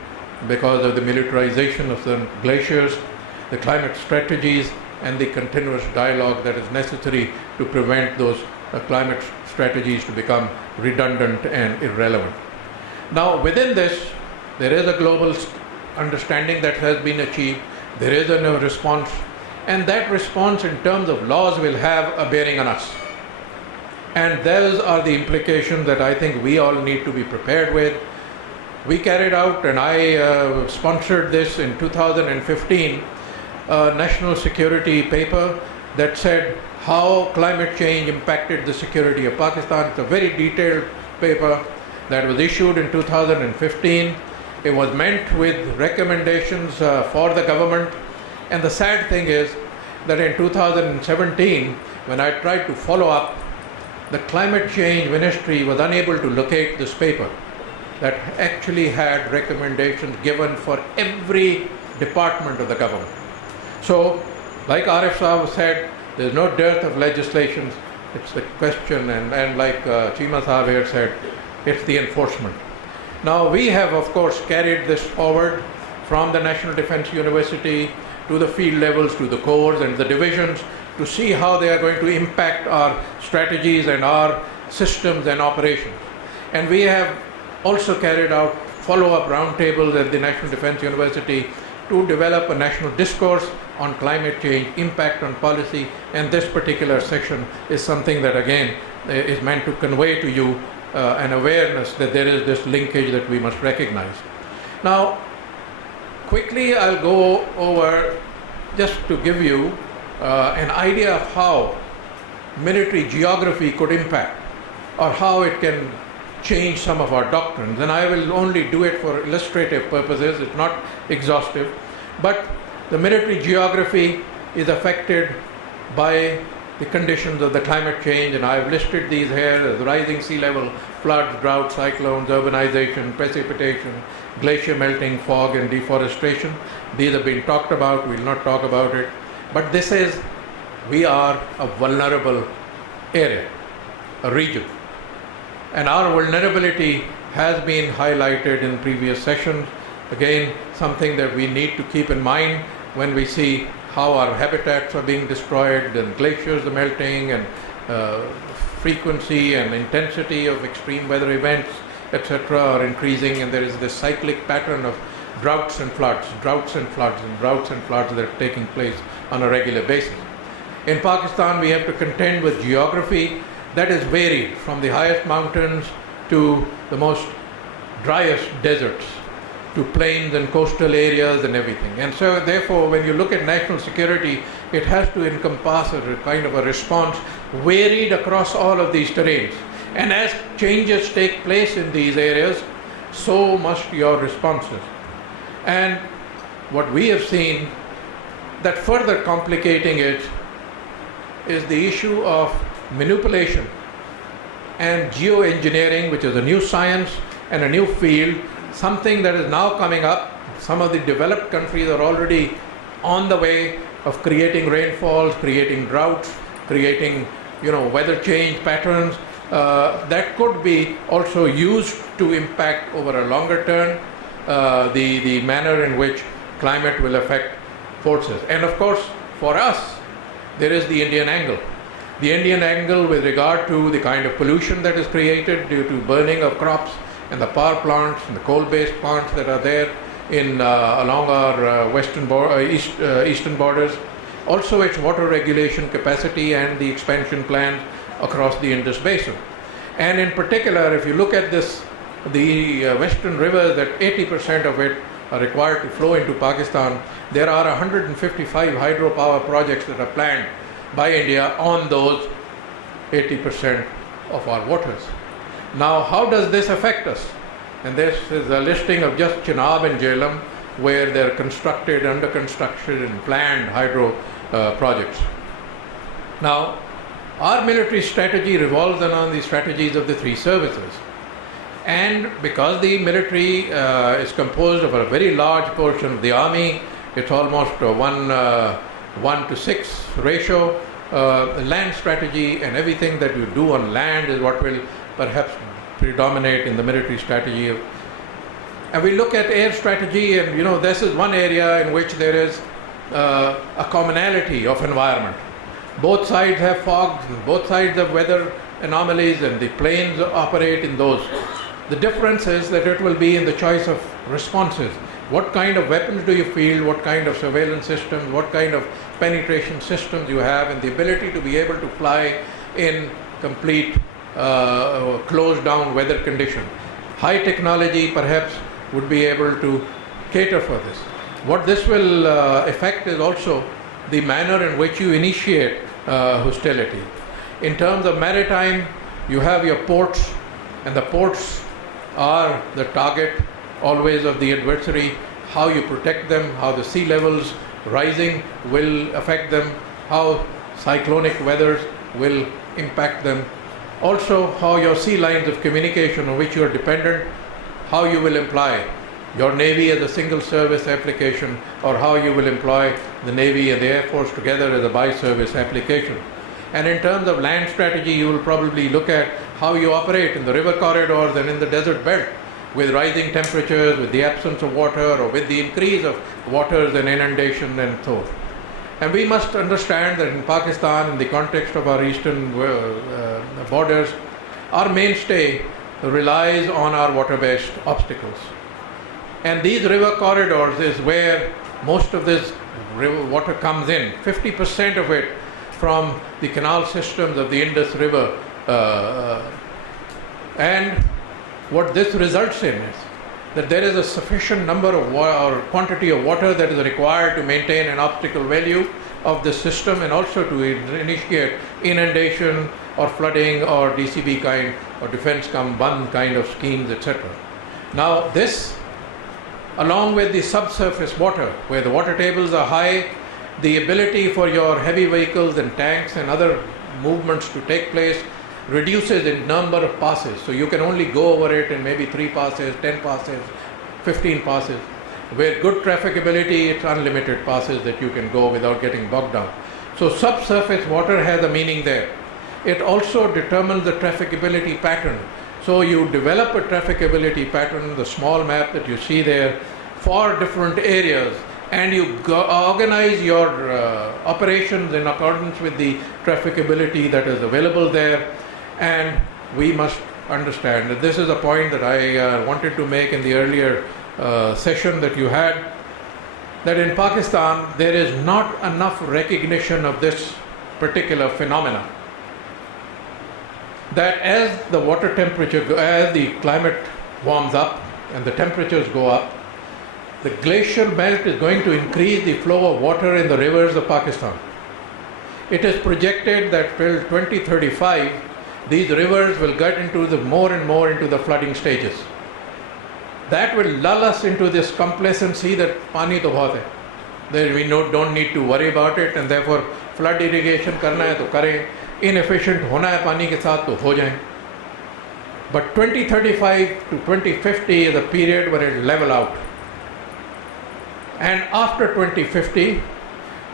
because of the militarization of the glaciers, the climate strategies, and the continuous dialogue that is necessary to prevent those climate strategies to become redundant and irrelevant. Now, within this, there is a global understanding that has been achieved. There is a response, and that response in terms of laws will have a bearing on us. And those are the implications that I think we all need to be prepared with. We carried out, and I sponsored this in 2015, a national security paper that said how climate change impacted the security of Pakistan. It's a very detailed paper that was issued in 2015. It was meant with recommendations for the government. And the sad thing is that in 2017, when I tried to follow up, the climate change ministry was unable to locate this paper that actually had recommendations given for every department of the government. So, like Arif Sahab said, there's no dearth of legislation. It's the question, and like Chima Sahab here said, it's the enforcement. Now, we have, of course, carried this forward from the National Defense University to the field levels, to the corps and the divisions, to see how they are going to impact our strategies and our systems and operations. And we have also carried out follow-up roundtables at the National Defense University to develop a national discourse on climate change, impact on policy, and this particular section is something that again is meant to convey to you an awareness that there is this linkage that we must recognize. Now, quickly I'll go over just to give you an idea of how military geography could impact or how it can change some of our doctrines, and I will only do it for illustrative purposes. It's not exhaustive, but the military geography is affected by the conditions of the climate change, and I've listed these here as rising sea level, floods, drought, cyclones, urbanization, precipitation, glacier melting, fog, and deforestation. These have been talked about. We'll not talk about it, but this is, we are a vulnerable area, a region. And our vulnerability has been highlighted in previous sessions. Again, something that we need to keep in mind when we see how our habitats are being destroyed, and glaciers are melting, and frequency and intensity of extreme weather events, etc. are increasing, and there is this cyclic pattern of droughts and floods, droughts and floods, and droughts and floods that are taking place on a regular basis. In Pakistan, we have to contend with geography that is varied from the highest mountains to the most driest deserts, to plains and coastal areas and everything. And so therefore, when you look at national security, it has to encompass a kind of a response varied across all of these terrains. And as changes take place in these areas, so must your responses. And what we have seen that further complicating it is the issue of manipulation and geoengineering, which is a new science and a new field, something that is now coming up. Some of the developed countries are already on the way of creating rainfalls, creating droughts, creating weather change patterns that could be also used to impact over a longer term the manner in which climate will affect forces. And of course, for us, there is the Indian angle. The Indian angle with regard to the kind of pollution that is created due to burning of crops and the power plants and the coal-based plants that are there in along our eastern borders. Also its water regulation capacity and the expansion plans across the Indus Basin. And in particular, if you look at this, the western rivers, that 80% of it are required to flow into Pakistan, there are 155 hydropower projects that are planned by India on those 80% of our waters. Now, how does this affect us? And this is a listing of just Chenab and Jhelum, where they're constructed, under construction, and planned hydro projects. Now, our military strategy revolves around the strategies of the three services. And because the military is composed of a very large portion of the army, it's almost a 1 to 6 ratio. Land strategy and everything that you do on land is what will perhaps predominate in the military strategy. And we look at air strategy, and this is one area in which there is a commonality of environment. Both sides have fog, both sides have weather anomalies, and the planes operate in those. The difference is that it will be in the choice of responses. What kind of weapons do you field, what kind of surveillance systems, what kind of penetration systems you have, and the ability to be able to fly in complete closed down weather conditions. High technology perhaps would be able to cater for this. What this will affect is also the manner in which you initiate hostility. In terms of maritime, you have your ports, and the ports are the target always of the adversary. How you protect them, how the sea levels rising will affect them, how cyclonic weathers will impact them. Also, how your sea lines of communication on which you are dependent, how you will employ your Navy as a single service application, or how you will employ the Navy and the Air Force together as a bi-service application. And in terms of land strategy, you will probably look at how you operate in the river corridors and in the desert belt with rising temperatures, with the absence of water, or with the increase of waters and inundation and so on. And we must understand that in Pakistan, in the context of our eastern borders, our mainstay relies on our water-based obstacles. And these river corridors is where most of this water comes in. 50% of it from the canal systems of the Indus River. And what this results in is that there is a sufficient number of or quantity of water that is required to maintain an optical value of the system, and also to initiate inundation or flooding or DCB kind or defense come one kind of schemes, etc. Now this, along with the subsurface water, where the water tables are high, the ability for your heavy vehicles and tanks and other movements to take place reduces in number of passes. So you can only go over it in maybe 3 passes, 10 passes, 15 passes. Where good trafficability, it's unlimited passes that you can go without getting bogged down. So subsurface water has a meaning there. It also determines the trafficability pattern. So you develop a trafficability pattern, the small map that you see there, for different areas, and you organize your operations in accordance with the trafficability that is available there. And we must understand that this is a point that I wanted to make in the earlier session that you had, that in Pakistan there is not enough recognition of this particular phenomena. That as the water temperature, as the climate warms up and the temperatures go up, the glacial belt is going to increase the flow of water in the rivers of Pakistan. It is projected that till 2035, these rivers will get into the more and more into the flooding stages. That will lull us into this complacency that pani to bahut hai. That we don't need to worry about it, and therefore flood irrigation karna hai to kare, inefficient hona hai pani ke saath to ho jaye. But 2035 to 2050 is a period where it will level out. And after 2050,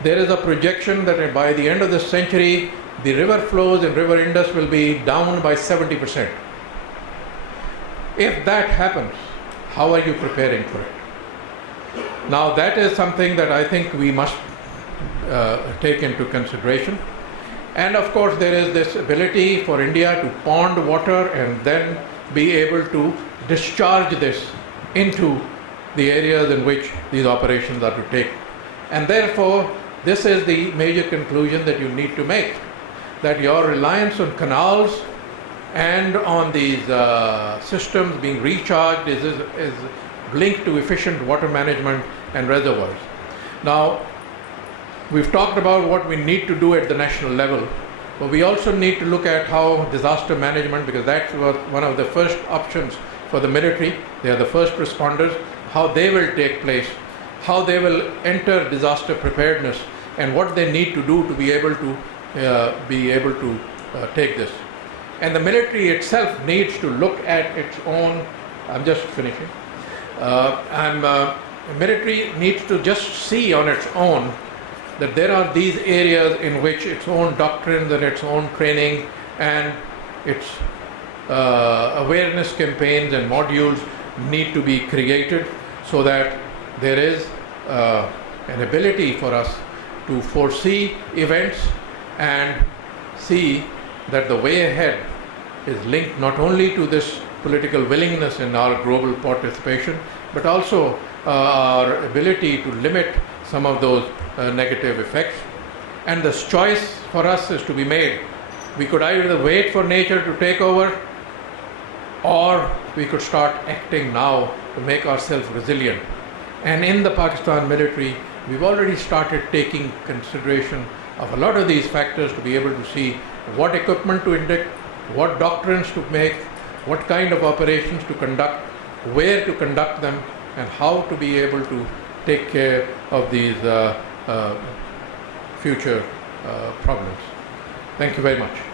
there is a projection that by the end of this century, the river flows in River Indus will be down by 70%. If that happens, how are you preparing for it? Now that is something that I think we must take into consideration. And of course there is this ability for India to pond water and then be able to discharge this into the areas in which these operations are to take. And therefore this is the major conclusion that you need to make, that your reliance on canals and on these systems being recharged is linked to efficient water management and reservoirs. Now, we've talked about what we need to do at the national level, but we also need to look at how disaster management, because that's one of the first options for the military, they are the first responders, how they will take place, how they will enter disaster preparedness, and what they need to do to be able to take this. And the military itself needs to look at its own, I'm just finishing, military needs to just see on its own that there are these areas in which its own doctrines and its own training and its awareness campaigns and modules need to be created so that there is an ability for us to foresee events and see that the way ahead is linked not only to this political willingness in our global participation, but also our ability to limit some of those negative effects. And this choice for us is to be made. We could either wait for nature to take over, or we could start acting now to make ourselves resilient. And in the Pakistan military, we've already started taking consideration of a lot of these factors to be able to see what equipment to induct, what doctrines to make, what kind of operations to conduct, where to conduct them, and how to be able to take care of these future problems. Thank you very much.